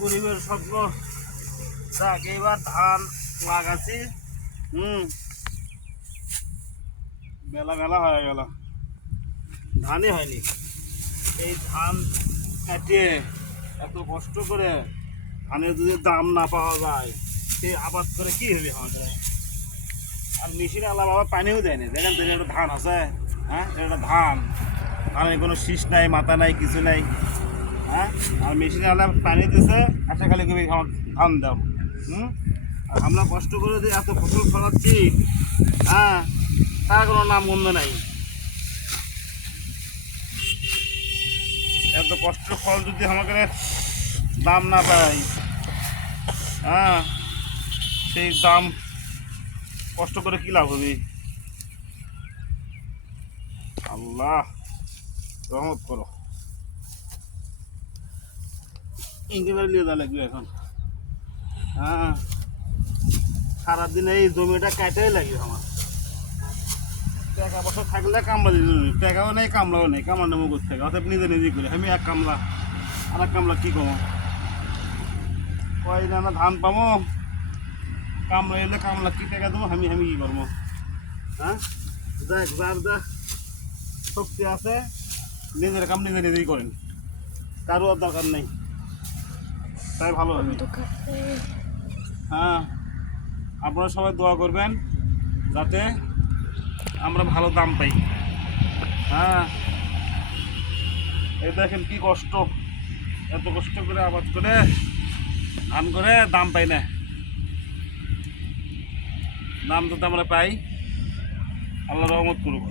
গরিবের স্বপ্ন যাক এবার ধান লাগাচ্ছি। হুম। বেলা বেলা হয়ে গেল। ধানই হয়নি। এই ধান কাটিয়ে এত কষ্ট করে ধানের যদি দাম না পাওয়া যায় সেই আবাদ করে কি হবে আমাদের? আর মেশিনে আলাম আবার পানিও দেয়নি দেখেন তো একটা ধান আছে হ্যাঁ? এটা ধান। ধানের কোনো শীষ নাই, মাথা নাই, কিছু নাই। হ্যাঁ আর মেশিনে আলাম পানি দিছে আশা খালি কবি আমার ধান দাও। হুম? আর আমরা কষ্ট করে যে এত ফসল ফলাচ্ছি হ্যাঁ তার কোনো নাম গন্ধ নাই। এত কষ্টের ফল যদি আমাকে দাম না পাই হ্যাঁ সেই দাম কষ্ট করে কি লাভ হবে? আল্লাহ, রহমত করো। নিয়ে যা লাগবে এখন। হ্যাঁ। সারাদিন এই জমিটা কাটাই লাগবে আমার। টাকা পয়সা থাকলে কামলা দিল টাকাও নেই কামলাও নেই। কামলা নেব করতে থাকে অতএব নিজে নিজে করে। আমি এক কামলা আর কামলা কি কমো কয় ধান পাবো কামলা এলে কামলা কি টাকা দেবো? আমি আমি কি করব? হ্যাঁ? দেখ যার শক্তি আছে, নিজের কাম নিজে নিজেই করেন। কারও আর দরকার নেই। তাই ভালো হবে। হ্যাঁ আপনারা সবাই দোয়া করবেন যাতে আমরা ভালো দাম পাই। হ্যাঁ এই দেখেন কি কষ্ট। এত কষ্ট করে আবাদ করে ধান করে দাম পাই না। দাম যাতে আমরা পাই আল্লাহ রহমত করুক।